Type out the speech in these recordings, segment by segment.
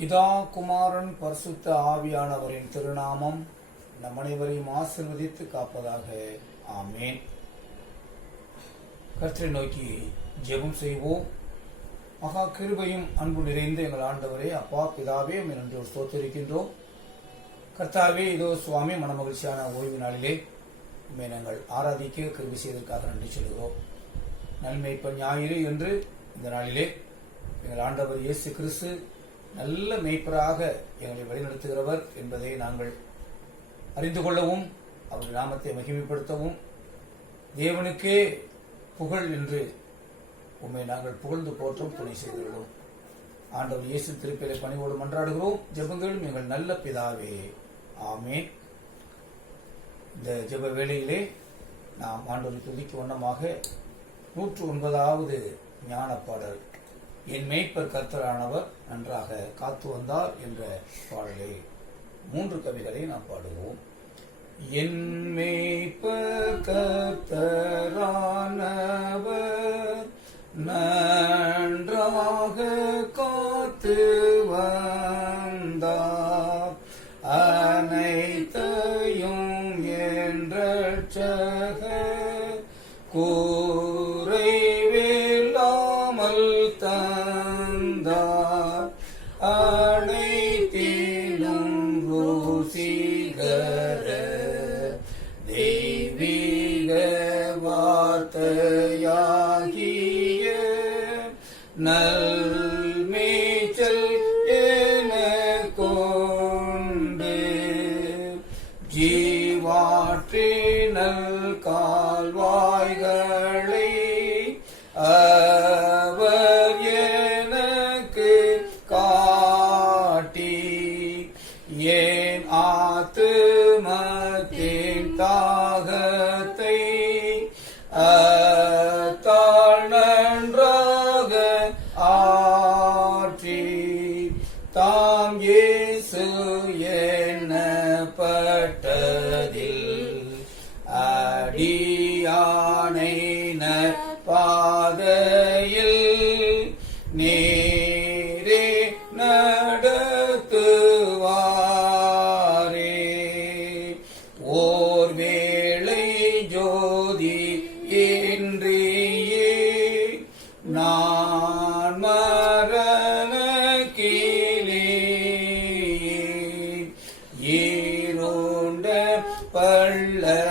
பிதா குமாரன் பரிசுத்த ஆவியானவரின் திருநாமம் நம் அனைவரையும் ஆசீர்வதித்து காப்பதாக. ஆமேன். கர்த்தரை நோக்கி ஜெபம் செய்வோம். மகா கிருபையும் அன்பு நிறைந்த எங்கள் ஆண்டவரே, அப்பா பிதாவே, நன்றி ஸ்தோத்திரிக்கின்றோம். கர்த்தாவே, இதோ சுவாமி மனமகிழ்ச்சியான ஓய்வு நாளிலே உண்மை நாங்கள் ஆராதிக்க கிருபை செய்ததற்காக நன்றி சொல்கிறோம். நல்மெய்ப்பன் ஞாயிறு என்று இந்த நாளிலே எங்கள் ஆண்டவர் இயேசு கிறிஸ்து நல்ல மெய்ப்பராக எங்களை வழிநடத்துகிறவர் என்பதை நாங்கள் அறிந்து கொள்ளவும், அவருடைய நாமத்தை மகிமைப்படுத்தவும், தேவனுக்கே புகழ் என்று உண்மை நாங்கள் புகழ்ந்து போற்றும் துணை செய்துள்ளோம். ஆண்டவர் இயேசு திருப்பேரை பணிவோடு மன்றாடுகிறோம். ஜெபங்களும் எங்கள் நல்ல பிதாவே. ஆமேன். இந்த ஜெப வேளையிலே நாம் ஆண்டவரை துதிக்கு வண்ணமாக 109வது ஞான பாடல், என் மேய்ப்பர் கர்த்தரானவர் நன்றாக காத்து வந்தார் என்ற பாடலை 3 கவிகளை நாம் பாடுவோம். என் மேய்ப்பர் கர்த்தரானவர் நன்றாக காத்து வந்தார், அனைத்தையும் என் இரட்சகர் குறைவில்லாமல் தந்தார், அனைத்திலும் ருசிகர தெய்வீக வார்த்தையாகிய நல்மேய்ச்சல் எனக் கொண்டு ஜீவாற்றினல் கால்வாய்களை அவர் எனக்கு காட்டி, என் ஆத்துமத்தின் தாகத்தை நன்றாக ஆற்றி, தாம் இயேசு எண்ணப்பட்டதில் அடியானை பாதையில் நேரே நடத்துவாரே, ஓர் வேளை ஜோதி இன்றியே நான் மரண கீழே ஈருண்ட பள்ளத்தாக்கிலே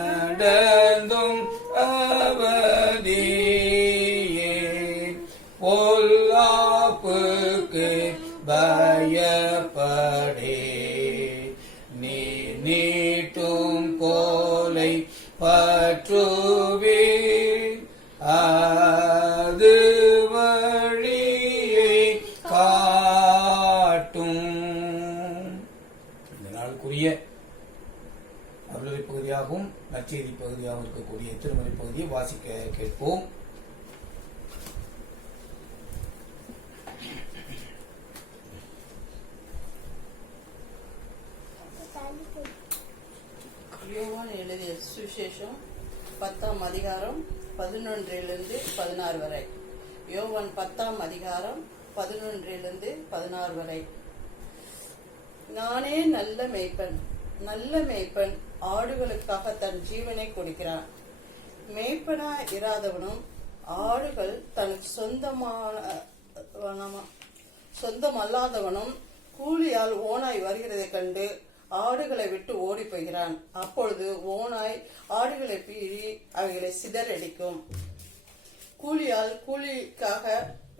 நடந்தும் அவதியே, பொல்லாப்புக்கு பயப்படே, நீ நீட்டும் கோலை பற்றுவே, அது வழியை காட்டும். இந்த நாளுக்குரிய அருளை பகுதியாகவும் நற்செய்தி பகுதியாகவும் இருக்கக்கூடிய திருமறை பகுதியை வாசிக்க கேட்போம். யோவான் எழுதிய சுவிசேஷம் 10ஆம் அதிகாரம் 11 16 வரை. யோவான் 10ஆம் அதிகாரம் 11 16 வரை. நானே நல்ல மேய்ப்பன். நல்ல மேய்ப்பன் ஆடுகளுக்காக தன் ஜீவனை கொடுக்கிறான். மேய்ப்பனா இராதவனும் ஆடுகள் தனக்கு சொந்தமல்லாதவனும் கூலியால் ஓனாய் வருகிறதைக் கண்டு ஆடுகளை விட்டு ஓடி போகிறான். அப்பொழுது ஓனாய் ஆடுகளை பீறி அவைகளை சிதறடிக்கும். கூலிக்காக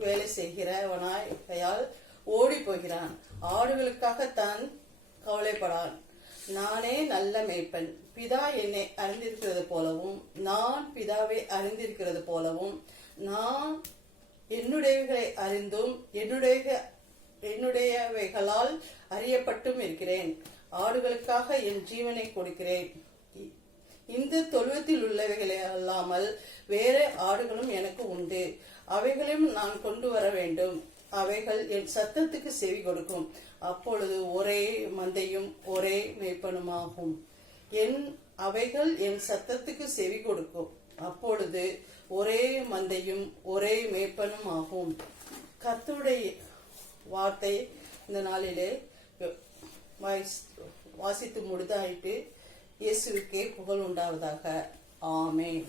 வேலை செய்கிறவனாயால் ஓடி போகிறான். ஆடுகளுக்காக தான் கவலைப்படான். நானே நல்ல மேய்ப்பன். பிதா என்னை அறிந்திருக்கிறது போலவும் நான் பிதாவை அறிந்திருக்கிறது போலவும் நான் என்னுடையவைகளை அறிந்தும் என்னுடையவைகளால் அறியப்பட்டும் இருக்கிறேன். ஆடுகளுக்காக என் ஜீவனை கொடுக்கிறேன். இந்த தொழுவத்தில் உள்ளவைகளை அல்லாமல் வேற ஆடுகளும் எனக்கு உண்டு. அவைகளையும் நான் கொண்டு வர வேண்டும். அவைகள் என் சத்தத்துக்கு செவி கொடுக்கும். அப்பொழுது ஒரே மந்தையும் ஒரே மேய்ப்பனுமாகும். அவைகள் என் சத்தத்துக்கு செவி கொடுக்கும். அப்பொழுது ஒரே மந்தையும் ஒரே மேய்ப்பனும் ஆகும். கர்த்தருடைய வார்த்தை இந்த நாளிலே வாசித்து முடிதாயிட்டு. இயேசுவுக்கே புகழ் உண்டாவதாக. ஆமென்.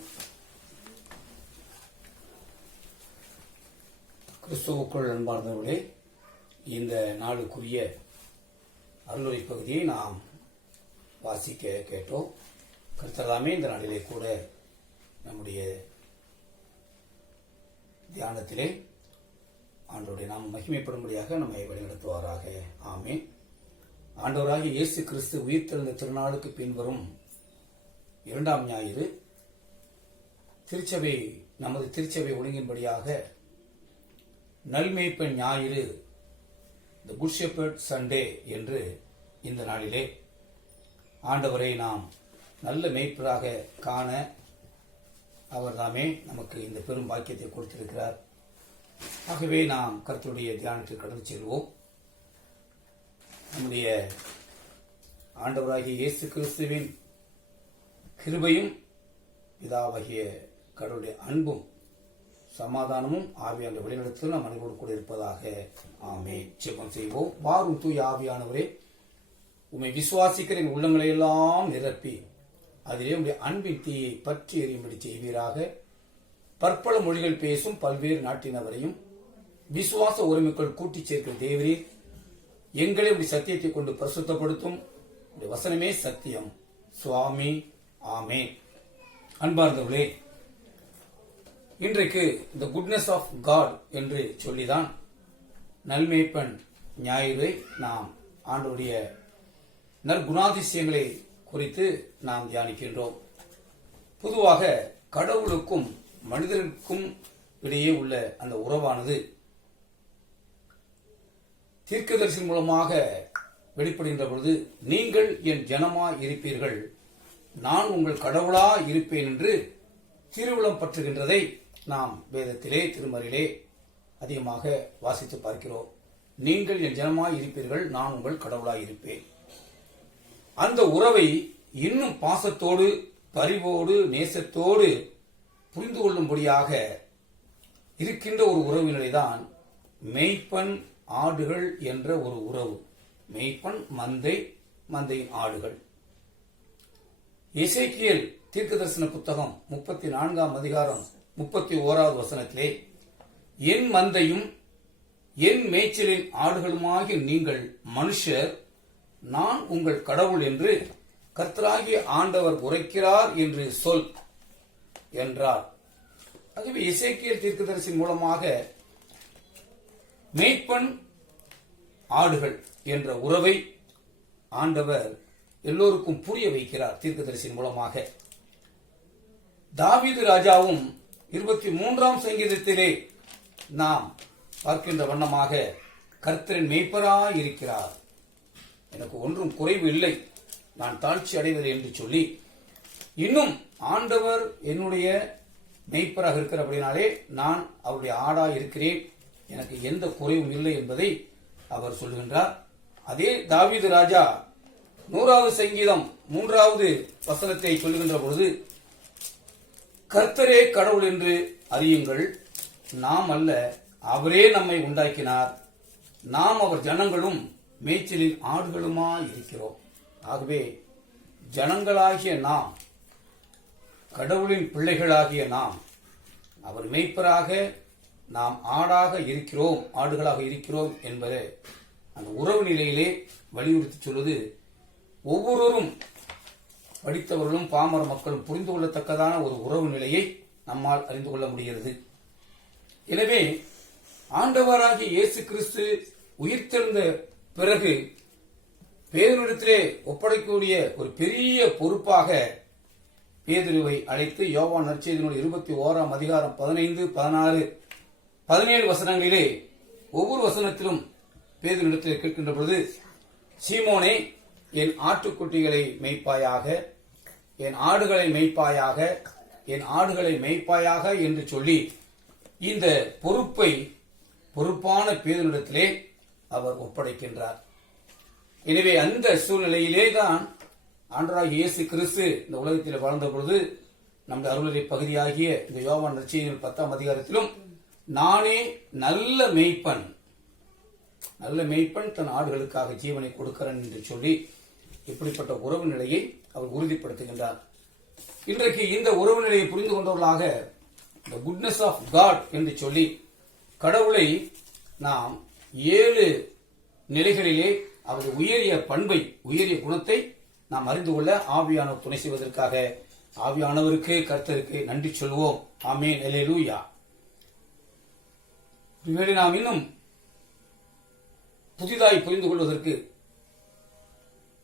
கிறிஸ்துவுக்குள் அன்பார்ந்தவர்களே, இந்த நாளுக்குரிய அருளுரை பகுதியை நாம் வாசிக்க கேட்டோம். கர்த்தராமே இந்த நாளிலே கூட நம்முடைய தியானத்திலே ஆண்டவருடைய நாம் மகிமைப்படும்படியாக நம்மை வழிநடத்துவாராக. ஆமென். ஆண்டவராகிய இயேசு கிறிஸ்து உயிர்த்தெழுந்த திருநாளுக்கு பின்வரும் 2ஆம் ஞாயிறு நமது திருச்சபை ஒழுங்கின்படியாக நல்மேய்ப்பன் ஞாயிறு, தி குட் ஷெப்பர்ட் சண்டே என்று இந்த நாளிலே ஆண்டவரை நாம் நல்ல மேய்ப்பராக காண அவர் தாமே நமக்கு இந்த பெரும் பாக்கியத்தை கொடுத்திருக்கிறார். ஆகவே நாம் கர்த்தருடைய தியானத்தில் கடந்து செல்வோம். நம்முடைய ஆண்டவராகிய இயேசு கிறிஸ்துவின் கிருபையும் பிதாவாகிய கடவுளுடைய அன்பும் சமாதானமும் ஆவியான வழிநடத்தல் நம் அனைவரோடு கூட இருப்பதாக. ஆமென். ஜெபம் செய்வோம். வாரும் தூய ஆவியானவரே, உம்மை விசுவாசிக்கிற என் உள்ளங்களை எல்லாம் நிரப்பி அதிலே உடைய அன்பின் தீயை பற்றி எறியும்படி செய்வீராக. பற்பல மொழிகள் பேசும் பல்வேறு நாட்டினவரையும் விசுவாச உரிமைக்குள் கூட்டிச் சேர்க்கிற தேவரீர், எங்களை உடைய சத்தியத்தை கொண்டு பரிசுத்தப்படுத்தும். உடைய வசனமே சத்தியம். சுவாமி. ஆமென். அன்பார்ந்தவர்களே, இன்றைக்கு தி குட்னஸ் ஆஃப் காட் என்று சொல்லிதான் நல்மேய்ப்பன் ஞாயிறை நாம் ஆண்டவருடைய நற்குணாதிசயங்களை குறித்து நாம் தியானிக்கின்றோம். பொதுவாக கடவுளுக்கும் மனிதனுக்கும் இடையே உள்ள அந்த உறவானது தீர்க்கதரிசி மூலமாக வெளிப்படுகின்ற பொழுது, நீங்கள் என் ஜனமாய் இருப்பீர்கள், நான் உங்கள் கடவுளா இருப்பேன் என்று திருவுளம் பற்றுகின்றதை நாம் வேதத்திலே திருமறையிலே அதிகமாக வாசித்து பார்க்கிறோம். நீங்கள் என் ஜனமாய் இருப்பீர்கள், நான் உங்கள் கடவுளாய் இருப்பேன். அந்த உறவை இன்னும் பாசத்தோடு பரிவோடு நேசத்தோடு புரிந்து கொள்ளும்படியாக இருக்கின்ற ஒரு உறவினரைதான் மேய்ப்பன் ஆடுகள் என்ற ஒரு உறவு. மேய்ப்பன் மந்தை, மந்தையின் ஆடுகள். எசேக்கியேல் தீர்க்கதரிசன புத்தகம் 34ஆம் அதிகாரம் 31வது வசனத்திலே, என் மந்தையும் என் மேய்ச்சலின் ஆடுகளுமாகிய நீங்கள் மனுஷர், நான் உங்கள் கடவுள் என்று கர்த்தராகிய ஆண்டவர் உரைக்கிறார் என்று சொல் என்றார். ஆகவே எசேக்கியேல் தீர்க்கதரிசி மூலமாக மேய்ப்பன் ஆடுகள் என்ற உறவை ஆண்டவர் எல்லோருக்கும் புரிய வைக்கிறார் தீர்க்கதரிசியின் மூலமாக. தாவீது ராஜாவும் 23ஆம் சங்கீதத்திலே நாம் பார்க்கின்ற வண்ணமாக கர்த்தரின் மேய்ப்பராய் இருக்கிறார், எனக்கு ஒன்றும் குறைவு இல்லை, நான் தாழ்ச்சி அடைவதில்லை என்று சொல்லி, இன்னும் ஆண்டவர் என்னுடைய மேய்ப்பராக இருக்கிறபடினாலே நான் அவருடைய ஆடாய் இருக்கிறேன், எனக்கு எந்த குறைவும் இல்லை என்பதை அவர் சொல்லுகின்றார். அதே தாவீது ராஜா 100வது சங்கீதம் 3வது வசனத்தை சொல்லுகின்ற பொழுது, கர்த்தரே கடவுள் என்று அறியுங்கள், நாம் அல்ல, அவரே நம்மை உண்டாக்கினார், நாம் அவர் ஜனங்களும் மேய்ச்சலின் ஆடுகளுமாய் இருக்கிறோம். ஆகவே ஜனங்களாகிய நாம், கடவுளின் பிள்ளைகளாகிய நாம், அவர் மேய்ப்பராக, நாம் ஆடாக இருக்கிறோம், ஆடுகளாக இருக்கிறோம் என்பதை அந்த உறவு நிலையிலே வலியுறுத்தி சொல்வது ஒவ்வொருவரும், படித்தவர்களும் பாமர மக்களும் புரிந்து கொள்ளத்தக்கதான ஒரு உறவு நிலையை நம்மால் அறிந்து கொள்ள முடிகிறது. எனவே ஆண்டவராகிய இயேசு கிறிஸ்து உயிர்த்தெழுந்த பிறகு பேதுருவிடத்திலே ஒப்படைக்கக்கூடிய ஒரு பெரிய பொறுப்பாக பேதுருவை அழைத்து யோவான் நற்செய்தி நூல் 21ஆம் அதிகாரம் 15, 16, 17 வசனங்களிலே ஒவ்வொரு வசனத்திலும் பேதுருவிடத்திலே கேட்கின்ற பொழுது, சீமோனே, என் ஆட்டுக்குட்டிகளை மேய்ப்பாயாக, என் ஆடுகளை மேய்ப்பாயாக, என் ஆடுகளை மேய்ப்பாயாக என்று சொல்லி இந்த பொறுப்பான பேதுருவிடத்திலே அவர் ஒப்படைக்கின்றார். எனவே அந்த சூழ்நிலையிலே தான் ஆண்டவராகிய இயேசு கிறிஸ்து இந்த உலகத்தில் வாழ்ந்த பொழுது நம்முடைய அருளுரை பகுதியாகிய இந்த யோவான் நற்செய்திகள் 10ஆம் அதிகாரத்திலும் நானே நல்ல மெய்ப்பன் தன் ஆடுகளுக்காக ஜீவனை கொடுக்கிறேன் என்று சொல்லி இப்படிப்பட்ட உறவு நிலையை அவர் உறுதிப்படுத்துகின்றார். இன்றைக்கு இந்த உறவு நிலையை புரிந்து கொண்டவர்களாக the goodness of God என்று சொல்லி கடவுளை நாம் 7 நிலைகளிலே அவருடைய உயரிய பண்பை, உயரிய குணத்தை நாம் அறிந்து கொள்ள ஆவியானவர் துணை செய்வதற்காக ஆவியானவருக்கு, கர்த்தருக்கு நன்றி சொல்வோம். ஆமென், அல்லேலூயா. ஒருவேளை நாம் இன்னும் புதிதாய் புரிந்து கொள்வதற்கு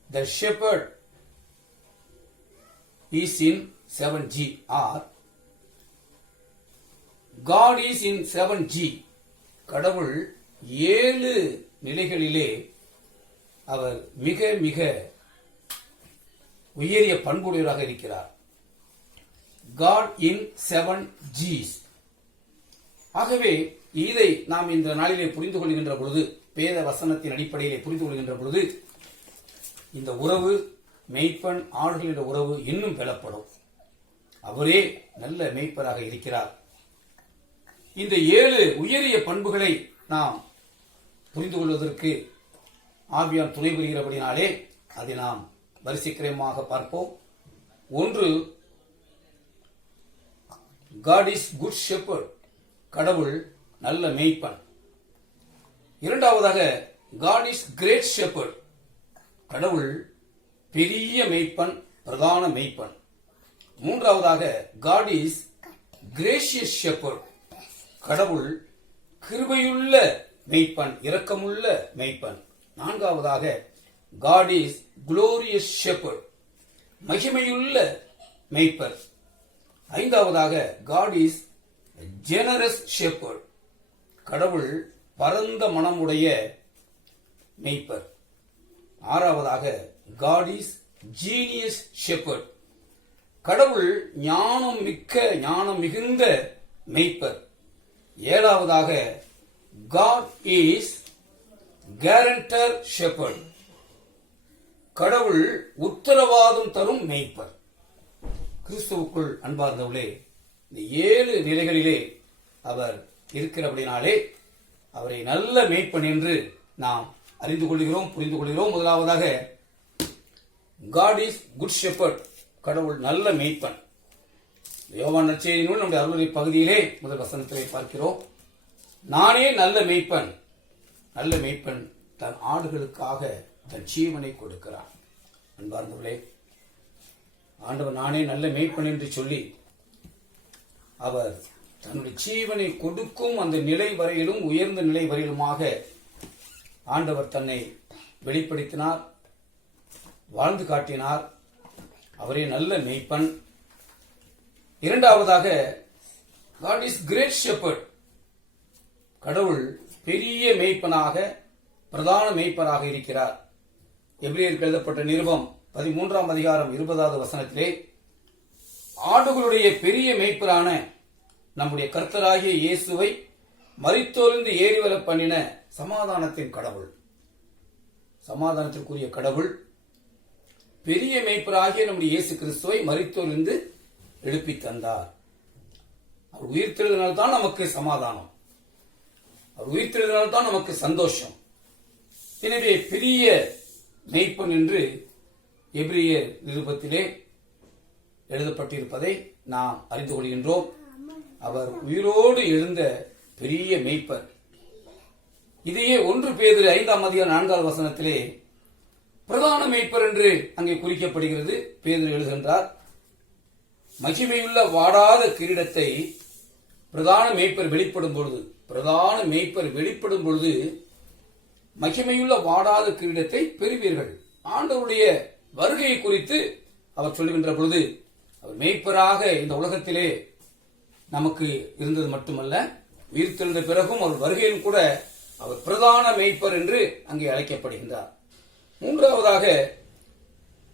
the shepherd is in 7G or God is in 7G. கடவுள் 7 நிலைகளிலே அவர் மிக மிக உயரிய பண்புடையவராக இருக்கிறார். God in 7Gs. ஆகவே இதை நாம் இந்த நாளிலே புரிந்து கொள்கின்ற பொழுது, வேத வசனத்தின் அடிப்படையிலே புரிந்து கொள்கின்ற பொழுது, இந்த உறவு, மெய்ப்பன் ஆடுகின்ற உறவு இன்னும் பலப்படும். அவரே நல்ல மெய்ப்பராக இருக்கிறார். இந்த 7 உயரிய பண்புகளை நாம் புரிந்து கொள்வதற்கு ஆவியான் துணை புரிகிறபடினாலே அதை நாம் வரிசைக்கிரமமாக பார்ப்போம். ஒன்று, God is good shepherd. கடவுள் நல்ல மெய்ப்பன். இரண்டாவதாக, God is great shepherd. கடவுள் பெரிய மெய்ப்பன், பிரதான மெய்ப்பன். மூன்றாவதாக, God is gracious shepherd. கடவுள் கிருபையுள்ள மெய்ப்பன், இரக்கமுள்ள மெய்ப்பன். நான்காவதாக, God is glorious shepherd. மகிமையுள்ள மெய்ப்பர். ஐந்தாவதாக, God is generous shepherd. கடவுள் பரந்த மனமுடைய மெய்ப்பர். ஆறாவதாக, God is genius shepherd. கடவுள் ஞானம் மிகுந்த மெய்ப்பர். ஏழாவதாக, God is guarantor shepherd. கடவுள் உத்தரவாதம் தரும் மெய்ப்பர். கிறிஸ்துவுக்குள் அன்பார்ந்தவர்களே, இந்த 7 நிலைகளிலே அவர் இருக்கிறபடினாலே அவரை நல்ல மெய்ப்பன் என்று நாம் அறிந்து கொள்கிறோம், புரிந்து கொள்கிறோம். முதலாவதாக, God is good shepherd. கடவுள் நல்ல மெய்ப்பன். யோவான் நற்செய்தி நூல் நம்முடைய அருளுரை பகுதியிலே முதல் வசனத்திலே பார்க்கிறோம். நானே நல்ல மெய்ப்பன், நல்ல மெய்ப்பன் தன் ஆடுகளுக்காக தன் ஜீவனை கொடுக்கிறான். அன்பார்ந்தவர்களே, ஆண்டவர் நானே நல்ல மெய்ப்பன் என்று சொல்லி அவர் தன்னுடைய ஜீவனை கொடுக்கும் அந்த நிலை வரையிலும், உயர்ந்த நிலை வரையிலுமாக ஆண்டவர் தன்னை வெளிப்படுத்தினார், வாழ்ந்து காட்டினார். அவரே நல்ல மெய்ப்பன். இரண்டாவதாக, God is great shepherd. கடவுள் பெரிய மெய்ப்பனாக, பிரதான மெய்ப்பராக இருக்கிறார். எபிரேயருக்கு எழுதப்பட்ட நிருபம் 13ஆம் அதிகாரம் 20வது வசனத்திலே, ஆடுகளுடைய பெரிய மெய்ப்பரான நம்முடைய கர்த்தராகிய இயேசுவை மரித்தோரிலிருந்து ஏறி வர பண்ணின சமாதானத்தின் கடவுள், சமாதானத்திற்குரிய கடவுள், பெரிய மெய்ப்பராகிய நம்முடைய இயேசு கிறிஸ்துவை மரித்தோரிலிருந்து எழுப்பி தந்தார். அவர் உயிர்த்தெழுதினால்தான் நமக்கு சமாதானம், அவர் உயிர்த்தெழுதினால்தான் நமக்கு சந்தோஷம். எனவே பெரிய மெய்ப்பன் என்று எபிரேயர் நிருபத்திலே எழுதப்பட்டிருப்பதை நாம் அறிந்து கொள்கின்றோம். அவர் உயிரோடு எழுந்த பெரிய மெய்ப்பர். இதையே 1 பேதுரு 5ஆம் அதிகாரம் 4வது வசனத்திலே பிரதான மெய்ப்பர் என்று அங்கே குறிக்கப்படுகிறது. பேதுரு எழுதுகின்றார், மகிமையுள்ள வாடாத கிரீடத்தை பிரதான மெய்ப்பர் வெளிப்படும் பொழுது மகிமையுள்ள வாடாத கிரீடத்தை பெறுவீர்கள். ஆண்டவருடைய வருகையை குறித்து அவர் சொல்லுகின்ற பொழுது, அவர் மெய்ப்பராக இந்த உலகத்திலே நமக்கு இருந்தது மட்டுமல்ல, உயிர்த்தெழுந்த பிறகும் அவர் வருகையில் கூட அவர் பிரதான மெய்ப்பர் என்று அங்கே அழைக்கப்படுகின்றார். மூன்றாவதாக,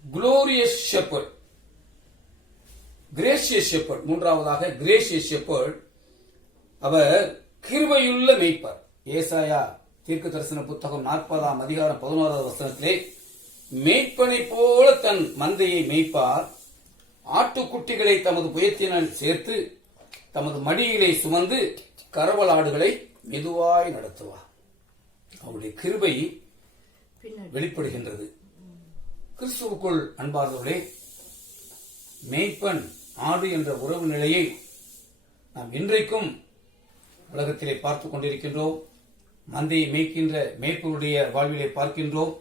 குளோரியஸ் ஷெப்பர்ட், கிரேசியஸ் ஷெப்பர்ட். மூன்றாவதாக கிரேசியஸ் ஷெப்பர்ட், அவர் கிருபையுள்ள மெய்ப்பர். ஏசாயா தீர்க்க தரிசன புத்தகம் 40ஆம் அதிகாரம் 11வது வசனத்திலே, மெய்ப்பனை போல தன் மந்தையை மெய்ப்பார், ஆட்டுக்குட்டிகளை தமது புயத்தினால் சேர்த்து தமது மடியிலே சுமந்து கறவலாடுகளை மெதுவாய் நடத்துவார். அவருடைய கிருபை வெளிப்படுகின்றது. கிறிஸ்துவுக்குள் அன்பார்ந்தவர்களே, மேய்ப்பன் ஆடு என்ற உறவு நிலையை நாம் இன்றைக்கும் உலகத்திலே பார்த்துக் கொண்டிருக்கின்றோம். மந்தையை மேய்க்கின்ற மேய்ப்பனுடைய வாழ்விலே பார்க்கின்றோம்.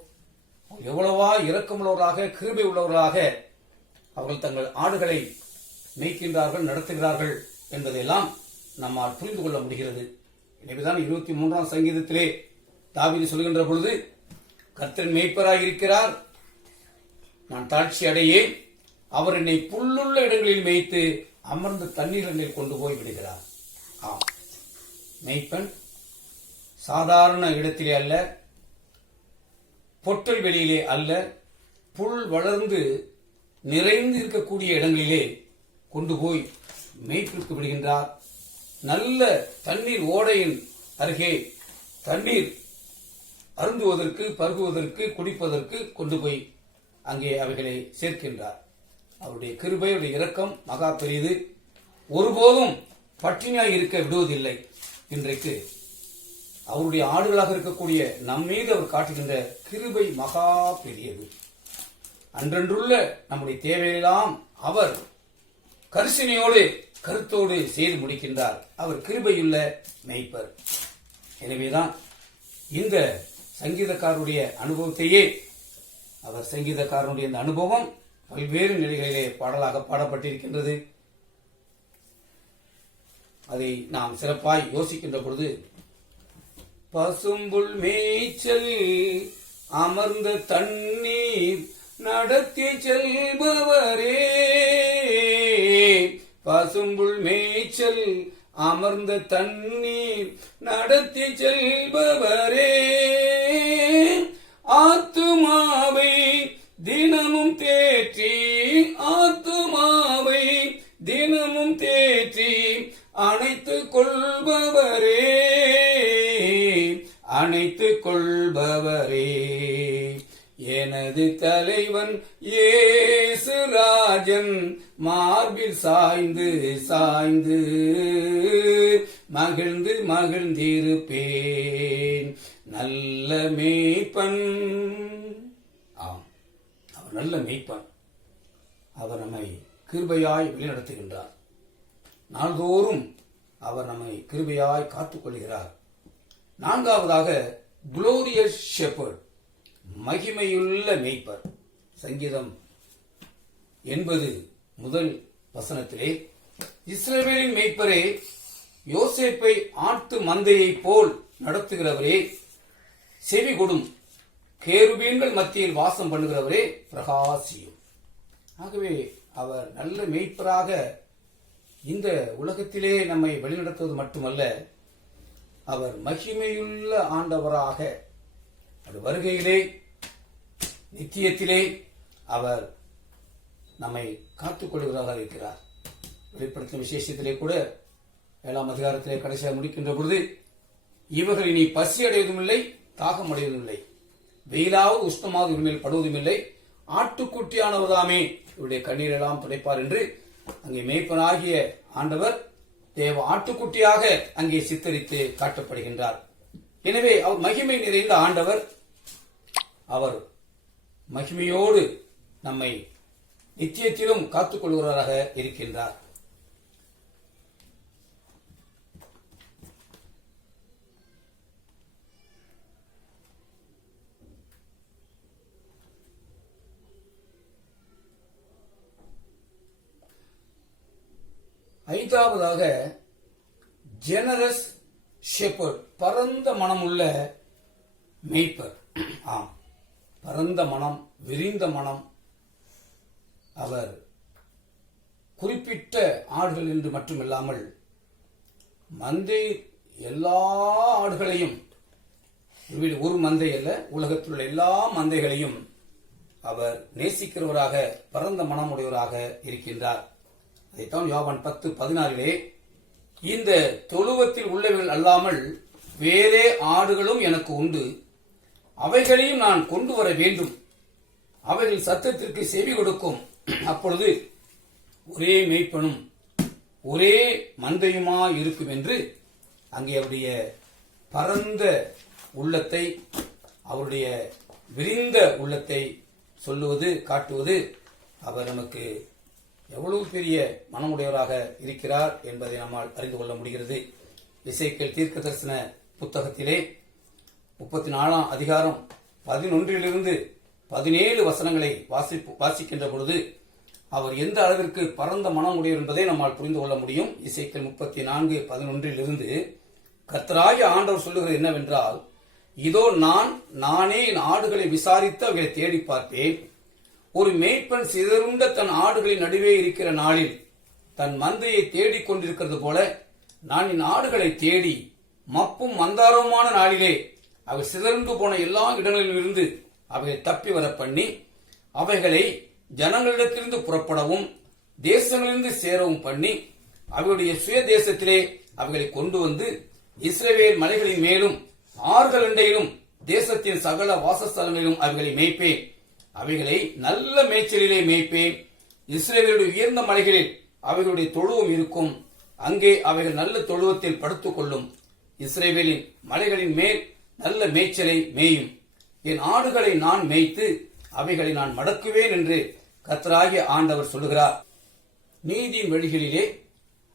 எவ்வளவா இரக்கமுள்ளவராக, கிருபை உள்ளவர்களாக அவர்கள் தங்கள் ஆடுகளை மேய்க்கின்றார்கள், நடத்துகிறார்கள் என்பதையெல்லாம் நம்மால் புரிந்து கொள்ள முடிகிறது. எனவேதான் 23ஆம் சங்கீதத்திலே தாவீது சொல்கின்ற பொழுது, கர்த்தர் மேய்ப்பராய் இருக்கிறார், நான் தாழ்ச்சி அடையேன், அவர் என்னை புல்லுள்ள இடங்களில் மேய்த்து அமர்ந்து தண்ணீரில் கொண்டு போய் விடுகிறார். ஆம், மேய்ப்பன் சாதாரண இடத்திலே அல்ல, பொட்டல் வெளியிலே அல்ல, புல் வளர்ந்து நிறைந்து இருக்கக்கூடிய இடங்களிலே கொண்டு போய் மேய்ப்பிற்கு விடுகின்றார். நல்ல தண்ணீர் ஓடையின் அருகே தண்ணீர் அருந்துவதற்கு, பருகுவதற்கு, குடிப்பதற்கு கொண்டு போய் அங்கே அவைகளை சேர்க்கின்றார். அவருடைய கிருபை, அவருடைய இரக்கம் மகா பெரியது. ஒருபோதும் பட்டினியாய் இருக்க விடுவதில்லை. இன்றைக்கு அவருடைய ஆடுகளாக இருக்கக்கூடிய நம்மீது அவர் காட்டுகின்ற கிருபை மகா பெரியது. அன்றன்றுள்ள நம்முடைய தேவையெல்லாம் அவர் கரிசனையோடு, கருத்தோடு செய்து முடிக்கின்றார். அவர் கிருபையுள்ள மேய்ப்பர். எனவேதான் இந்த சங்கீதக்காரருடைய அனுபவத்தையே, அவர் சங்கீதக்காரனுடைய இந்த அனுபவம் பல்வேறு நிலைகளிலே பாடலாக பாடப்பட்டிருக்கின்றது. அதை நாம் சிறப்பாய் யோசிக்கின்ற பொழுது, பசும்புல் மேய்ச்சல் அமர்ந்த தண்ணீர் நடத்தி செல்பவரே, பசும்புல் மேய்ச்சல் அமர்ந்த தண்ணீர் நடத்தி செல்பவரே, ஆத்துமாவை தினமும் தேற்றி, ஆத்துமாவை தினமும் தேற்றி அணைத்துக் கொள்பவரே, அணைத்துக் கொள்பவரே, எனது தலைவன் இயேசு ராஜன் மார்பில் சாய்ந்து சாய்ந்து மகிழ்ந்து மகிழ்ந்திருப்பேன், நல்ல மேய்ப்பன். ஆம், அவர் நல்ல மேய்ப்பன். அவர் நம்மை கிருபையாய் வழிநடத்துகின்றார். நாள்தோறும் அவர் நம்மை கிருபையாய் காத்துக் கொள்கிறார். நான்காவதாக, குளோரியஸ் ஷெப்பர்ட், மகிமையுள்ள மேய்ப்பர். சங்கீதம் 80 இஸ்ரவேலின் மேய்ப்பரே, யோசேப்பை ஆட்டு மந்தையை போல் நடத்துகிறவரே, செவி கொடும், கேருபீன்கள் மத்தியில் வாசம் பண்ணுகிறவரே, பிரகாசியும். ஆகவே அவர் நல்ல மேய்ப்பராக இந்த உலகத்திலே நம்மை வழிநடத்துவது மட்டுமல்ல, அவர் மகிமையுள்ள ஆண்டவராக வருகையிலே, நித்தியத்திலே அவர் நம்மை காத்துக் கொள்கிறவராக இருக்கிறார். வெளிப்படுத்தும் விசேஷத்திலே கூட 7ஆம் அதிகாரத்திலே கடைசியாக முடிக்கின்ற பொழுது, இவர்கள் இனி பசி அடைவதும் இல்லை, தாகம் அடைவதும் இல்லை, வெயிலாவது உஷ்ணமாவது இனிமேல் படுவதும் இல்லை, ஆட்டுக்குட்டியானவர்தாமே இவருடைய கண்ணீரெல்லாம் துடைப்பார் என்று அங்கே மேய்ப்பனாகிய ஆண்டவர் தேவ ஆட்டுக்குட்டியாக அங்கே சித்தரித்து காட்டப்படுகின்றார். எனவே அவர் மகிமை நிறைந்த ஆண்டவர். அவர் மகிமையோடு நம்மை நித்தியத்திலும் காத்துக் கொள்கிறவராக இருக்கின்றார். ஐந்தாவதாக, ஜெனரஸ் ஷெப்பர்ட், பரந்த மனமுள்ள மேய்ப்பர். ஆம், பரந்த மனம், விரிந்த மனம். அவர் குறிப்பிட்ட ஆடுகள் என்று மட்டுமில்லாமல் மந்தை எல்லா ஆடுகளையும், ஒரு மந்தை அல்ல, உலகத்தில் உள்ள எல்லா மந்தைகளையும் அவர் நேசிக்கிறவராக, பரந்த மனமுடையவராக இருக்கின்றார். அதைத்தான் யோவான் 10:16 இந்த தொழுவத்தில் உள்ளவைகள் அல்லாமல் வேறே ஆடுகளும் எனக்கு உண்டு, அவைகளையும் நான் கொண்டு வர வேண்டும், அவைகள் சத்தத்திற்கு செவி கொடுக்கும், அப்பொழுது ஒரே மேய்ப்பனும் ஒரே மந்தையுமா இருக்கும் என்று அங்கே அவருடைய பரந்த உள்ளத்தை, அவருடைய விரிந்த உள்ளத்தை சொல்லுவது, காட்டுவது அவர் நமக்கு எவ்வளவு பெரிய மனமுடையவராக இருக்கிறார் என்பதை நம்மால் அறிந்து கொள்ள முடிகிறது. எசேக்கியேல் தீர்க்க தரிசன புத்தகத்திலே 34ஆம் அதிகாரம் 11 17 வசனங்களை வாசிக்கின்ற பொழுது அவர் எந்த அளவிற்கு பரந்த மனமுடையவர் என்பதை நம்மால் புரிந்து கொள்ள முடியும். எசேக்கியேல் 34:11 கர்த்தராகிய ஆண்டவர் சொல்லுகிறது என்னவென்றால், இதோ நானே என் ஆடுகளை விசாரித்து அவைகளை தேடி பார்ப்பேன். ஒரு மேய்ப்பன் சிதறுண்ட தன் ஆடுகளின் நடுவே இருக்கிற நாளில் தன் மந்தையை தேடிக் கொண்டிருக்கிறது போல நான் என் ஆடுகளை தேடி மப்பும் மந்தாரமான நாளிலே அவை சிதறந்து போன எல்லா இடங்களிலும் இருந்து அவைகளை தப்பி வர பண்ணி அவைகளை ஜனங்களிடத்திலிருந்து புறப்படவும் தேசங்களிலிருந்து சேரவும் பண்ணி அவையுடைய சுய தேசத்திலே அவைகளை கொண்டு வந்து இஸ்ரவேல் மலைகளின் மேலும் ஆறுகள் அண்டையிலும் தேசத்தின் சகல வாசஸ்தலங்களிலும் அவைகளை மேய்ப்பேன். அவைகளை நல்ல மேய்ச்சலிலே மேய்ப்பேன். இஸ்ரவேலுடைய உயர்ந்த மலைகளில் அவைகளுடைய தொழுவம் இருக்கும். அங்கே அவைகள் நல்ல தொழுவத்தில் படுத்துக் கொள்ளும். இஸ்ரவேலின் மலைகளின் மேல் நல்ல மேய்ச்சலை மேயும். என் ஆடுகளை நான் மேய்த்து அவைகளை நான் மடக்குவேன் என்று கர்த்தராகிய ஆண்டவர் சொல்லுகிறார். நீதியின் வழிகளிலே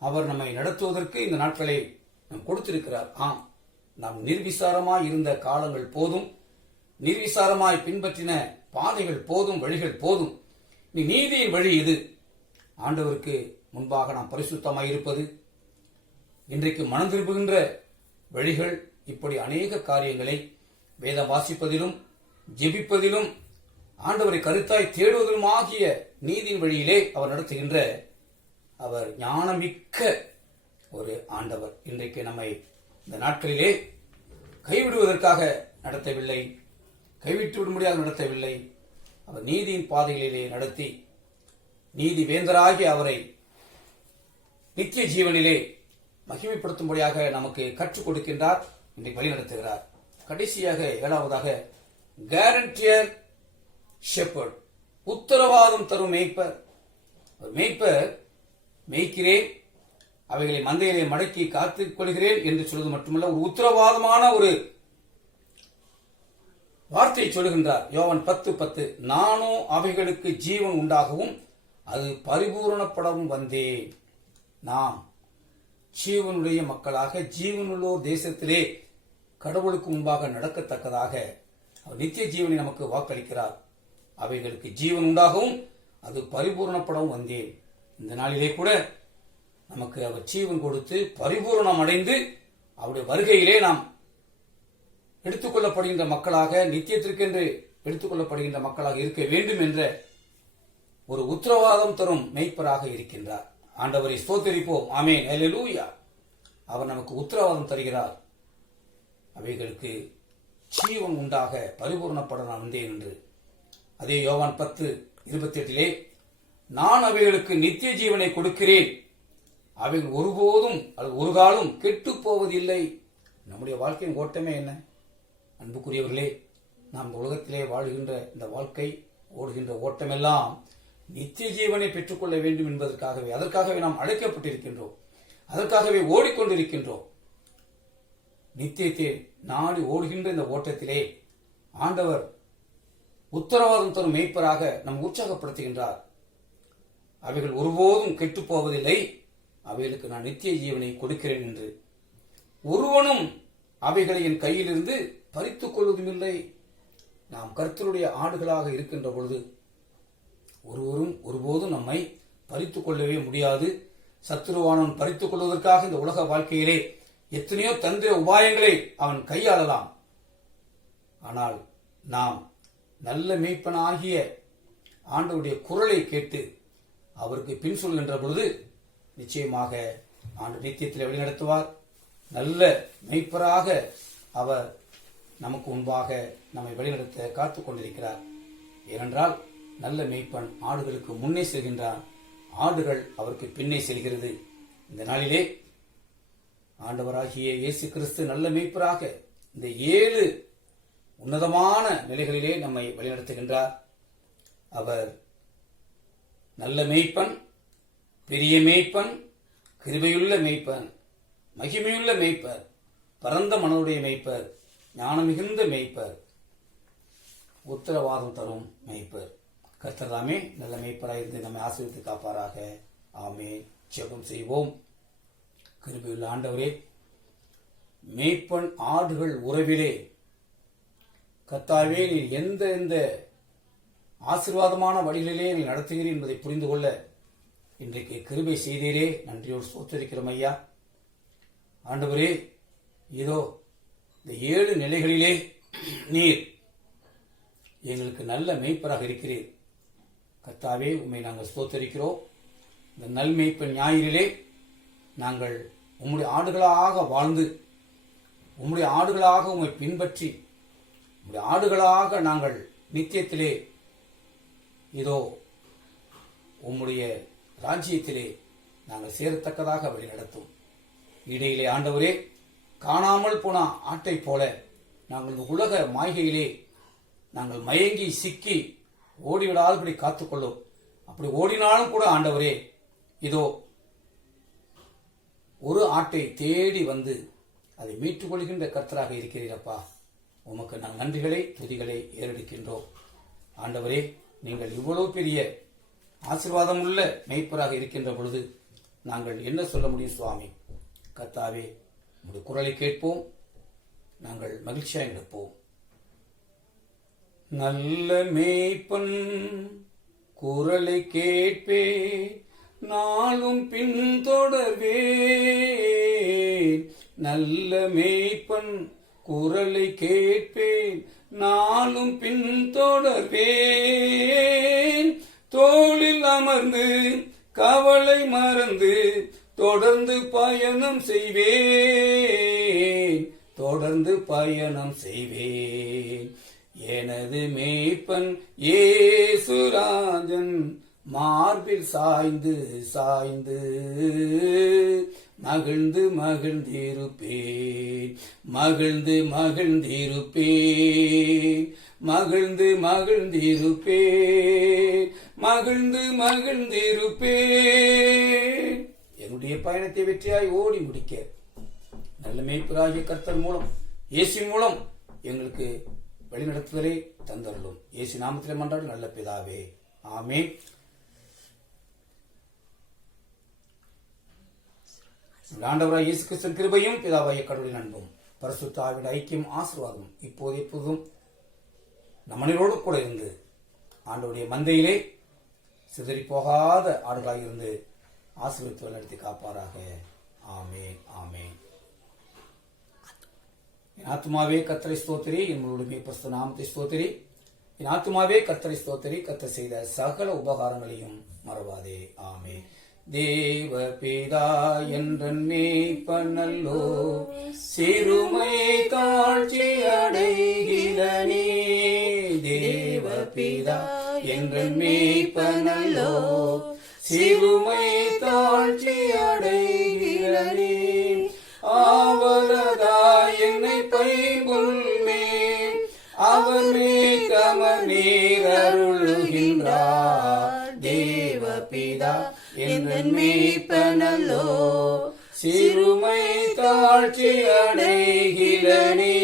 அவர் நம்மை நடத்துவதற்கு இந்த நாட்களை நாம் கொடுத்திருக்கிறார். ஆம், நாம் நிர்விசாரமாய் இருந்த காலங்கள் போதும், நிர்விசாரமாய் பின்பற்றின பாதைகள் போதும், வழிகள் போதும். நீதியின் வழி இது. ஆண்டவருக்கு முன்பாக நாம் பரிசுத்தமாய் இருப்பது, இன்றைக்கு மனம் திரும்புகின்ற வழிகள், இப்படி அநேக காரியங்களை வேதம் வாசிப்பதிலும் ஜெபிப்பதிலும் ஆண்டவரை கருத்தாய் தேடுவதிலும் ஆகிய நீதியின் வழியிலே அவர் நடத்துகின்ற அவர் ஞானமிக்க ஒரு ஆண்டவர். இன்றைக்கு நம்மை இந்த நாட்களிலே கைவிடுவதற்காக நடத்தவில்லை, கைவிட்டு விடும்படியாக நடத்தவில்லை. அவர் நீதியின் பாதைகளிலே நடத்தி நீதி வேந்தராகி அவரை நித்திய ஜீவனிலே மகிமைப்படுத்தும்படியாக நமக்கு கற்றுக் கொடுக்கின்றார், இன்றைக்கு வழி நடத்துகிறார். கடைசியாக 7வதாக கேரண்டியர் ஷெப்பர்ட், உத்தரவாதம் தரும் மேய்ப்பர். மேய்ப்பர் மேய்க்கிறேன், அவைகளை மந்தையிலே மடக்கி காத்துக் கொள்கிறேன் என்று சொல்வது மட்டுமல்ல, ஒரு உத்தரவாதமான ஒரு வார்த்தையை சொல்லுகின்றார். யோவான் 10:10 நானோ அவைகளுக்கு ஜீவன் உண்டாகவும் அது பரிபூரணப்படவும் வந்தேன். நாம் ஜீவனுடைய மக்களாக ஜீவனுள்ளோர் தேசத்திலே கடவுளுக்கு முன்பாக நடக்கத்தக்கதாக அவர் நித்திய ஜீவனை நமக்கு வாக்களிக்கிறார். அவைகளுக்கு ஜீவன் உண்டாகவும் அது பரிபூரணப்படவும் வந்தேன். இந்த நாளிலே கூட நமக்கு அவர் ஜீவன் கொடுத்து பரிபூரணம் அடைந்து அவருடைய வருகையிலே நாம் எடுத்துக்கொள்ளப்படுகின்ற மக்களாக, நித்தியத்திற்கென்று எடுத்துக்கொள்ளப்படுகின்ற மக்களாக இருக்க வேண்டும் என்ற ஒரு உத்தரவாதம் தரும் மேய்ப்பராக இருக்கின்றார். ஆண்டவரை ஸ்தோத்திரிப்போம். ஆமென், அல்லேலூயா. அவர் நமக்கு உத்தரவாதம் தருகிறார், அவைகளுக்கு ஜீவன் உண்டாக பரிபூர்ணப்பட நான் வந்தேன் என்று. அதே யோவான் 10:28 நான் அவைகளுக்கு நித்திய ஜீவனை கொடுக்கிறேன், அவைகள் ஒருபோதும் அல்லது ஒரு காலம் கெட்டு போவதில்லை. நம்முடைய வாழ்க்கையின் ஓட்டமே என்ன? அன்புக்குரியவர்களே, நாம் உலகத்திலே வாழ்கின்ற இந்த வாழ்க்கை, ஓடுகின்ற ஓட்டமெல்லாம் நித்திய ஜீவனை பெற்றுக்கொள்ள வேண்டும் என்பதற்காகவே, அதற்காகவே நாம் அழைக்கப்பட்டிருக்கின்றோம், அதற்காகவே ஓடிக்கொண்டிருக்கின்றோம். நித்தியத்தை நாடி ஓடுகின்ற இந்த ஓட்டத்திலே ஆண்டவர் உத்தரவாதம் தரும் மேய்ப்பராக நம் உற்சாகப்படுத்துகின்றார். அவைகள் ஒருபோதும் கெட்டு போவதில்லை, அவைகளுக்கு நான் நித்திய ஜீவனை கொடுக்கிறேன் என்று. ஒருவனும் அவைகளை என் கையிலிருந்து பறித்துக் கொள்வதும் இல்லை. நாம் கர்த்தருடைய ஆடுகளாக இருக்கின்ற பொழுது ஒருவரும் ஒருபோதும் நம்மை பறித்துக் கொள்ளவே முடியாது. சத்துருவானவன் பறித்துக் கொள்வதற்காக இந்த உலக வாழ்க்கையிலே எத்தனையோ தந்திர உபாயங்களை அவன் கையாளலாம். ஆனால் நாம் நல்ல மேய்ப்பனாகிய ஆண்டவருடைய குரலை கேட்டு அவருக்கு பின் சொல்கின்ற பொழுது நிச்சயமாக ஆண்டு நித்தியத்தில் வழிநடத்துவார். நல்ல மேய்ப்பராக அவர் நமக்கு முன்பாக நம்மை வழிநடத்த காத்துக் கொண்டிருக்கிறார். ஏனென்றால் நல்ல மேய்ப்பன் ஆடுகளுக்கு முன்னே செல்கின்றான், ஆடுகள் அவருக்கு பின்னே செல்கிறது. இந்த நாளிலே ஆண்டவராகிய இயேசு கிறிஸ்து நல்ல மேய்ப்பராக இந்த 7 உன்னதமான நிலைகளிலே நம்மை வழிநடத்துகின்றார். அவர் நல்ல மேய்ப்பன், பெரிய மேய்ப்பன், கிருபையுள்ள மேய்ப்பன், மகிமையுள்ள மேய்ப்பர், பரந்த மனதுடைய மேய்ப்பர், ஞானம் மிகுந்த மேய்ப்பர், உத்தரவாதம் தரும் மேய்ப்பர். கர்த்தர் தாமே நல்ல மேய்ப்பராக இருந்து நம்மை ஆசீர்வதித்து காப்பாராக. ஆமென். ஜெபம் செய்வோம். கிருபையுள்ள ஆண்டவரே, மேய்ப்பன் ஆடுகள் உறவிலே கர்த்தாவே நீர் எந்த எந்த ஆசீர்வாதமான வழிகளிலே நீ நடத்துகிறீர் என்பதை புரிந்து கொள்ள இன்றைக்கு கிருபை செய்தீரே, நன்றியோடு ஸ்தோத்திரிக்கிறோம் ஐயா. ஆண்டவரே, இதோ இந்த 7 நிலைகளிலே நீர் எங்களுக்கு நல்ல மேய்ப்பராக இருக்கிறீர். கர்த்தாவே, உம்மை நாங்கள் ஸ்தோத்திரிக்கிறோம். இந்த நல் மேய்ப்பன் ஞாயிறிலே நாங்கள் உம்முடைய ஆடுகளாக வாழ்ந்து, உம்முடைய ஆடுகளாக உம்மை பின்பற்றி, உம்முடைய ஆடுகளாக நாங்கள் நித்தியத்திலே இதோ உம்முடைய ராஜ்யத்திலே நாங்கள் சேரத்தக்கதாக வழிநடத்தும். இடையிலே ஆண்டவரே, காணாமல் போன ஆட்டை போல நாங்கள் இந்த உலக மாய்கையிலே நாங்கள் மயங்கி சிக்கி ஓடிவிடாதபடி காத்துக்கொள்ளும். அப்படி ஓடினாலும் கூட ஆண்டவரே, இதோ ஒரு ஆட்டை தேடி வந்து அதை மீட்டுக் கொள்கின்ற கர்த்தராக இருக்கிறீரப்பா. உமக்கு நான் நன்றிகளை துதிகளை ஏறெடுக்கின்றோம். ஆண்டவரே, நீங்கள் இவ்வளவு பெரிய ஆசீர்வாதம் உள்ள மேய்ப்பராக இருக்கின்ற பொழுது நாங்கள் என்ன சொல்ல முடியும் சுவாமி? கர்த்தாவே, உங்களுடைய குரலை கேட்போம், நாங்கள் மகிழ்ச்சியாக இருப்போம். நல்ல மேய்ப்பன் குரலை கேட்பே, நாளும் பின்தொடர்வே. நல்ல மேய்ப்பன் குரலை கேட்பேன், நாளும் பின்தொடர்வேன். தோளில் அமர்ந்து கவலை மறந்து தொடர்ந்து பயணம் செய்வேன், தொடர்ந்து பயணம் செய்வேன். எனது மேய்ப்பன் இயேசுராஜன் மார்பில் சாய்ந்து சாய்ந்து மகிழ்ந்து மகிழ்ந்திருப்பேன், மகிழ்ந்து மகிழ்ந்திருப்பேன், மகிழ்ந்து மகிழ்ந்திருப்பேன், மகிழ்ந்து மகிழ்ந்திருப்பேன். என்னுடைய பயணத்தை வெற்றியாய் ஓடி முடிக்க நல்ல மேய்ப்பராகிய கர்த்தர் மூலம், இயேசு மூலம் எங்களுக்கு வழிநடத்துதலை தந்தருளும். இயேசு நாமத்திலே மன்றாடு நல்ல பிதாவே, ஆமென். ஆண்டவராய் இயேசு கிறிஸ்துவின் கிருபையும் பிதாவாகிய கடவுளின் அன்பும் பரிசுத்த ஆவியின் ஐக்கியம் ஆசீர்வாதம் இப்போது எப்போதும் நம் அனைவரோடு கூட இருந்து ஆண்டவருடைய மந்தையிலே சிதறி போகாத ஆடுகளாக இருந்து ஆசீர்வதித்து வழிநடத்தி காப்பாராக. ஆமென், ஆமென். என் ஆத்துமாவே கர்த்தரை ஸ்தோத்திரி, எங்களுடைய பரிசுத்த நாமத்தை ஸ்தோத்திரி. என் ஆத்துமாவே கர்த்தரை ஸ்தோத்திரி, கர்த்தர் செய்த சகல உபகாரங்களையும் மறவாதே. ஆமென். தேவ பிதா என்றன் மேய்ப்பனல்லோ, சிறுமை தாழ்ச்சி அடைகிறனே. தேவ பிதா என்றன் மேய்ப்பனல்லோ, சிறுமை தாழ்ச்சி அடைகிறனே. ஆவலதா என்னை பைம்புல்மே, அவர் மேய்க்கமர் நீர் அருளுகின்றார். தேவ பிதா என்றன் மேய்ப்பனல்லோ, சிறுமை தாழ்ச்சி அடைகிறனே.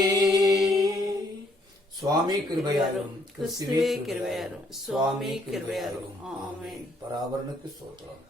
சுவாமி கிருபையாரும் கிறிஸ்துவே கிருபையாரும் சுவாமி கிருபையாரும். ஆமென். பராபரனுக்கு ஸ்தோத்திரம்.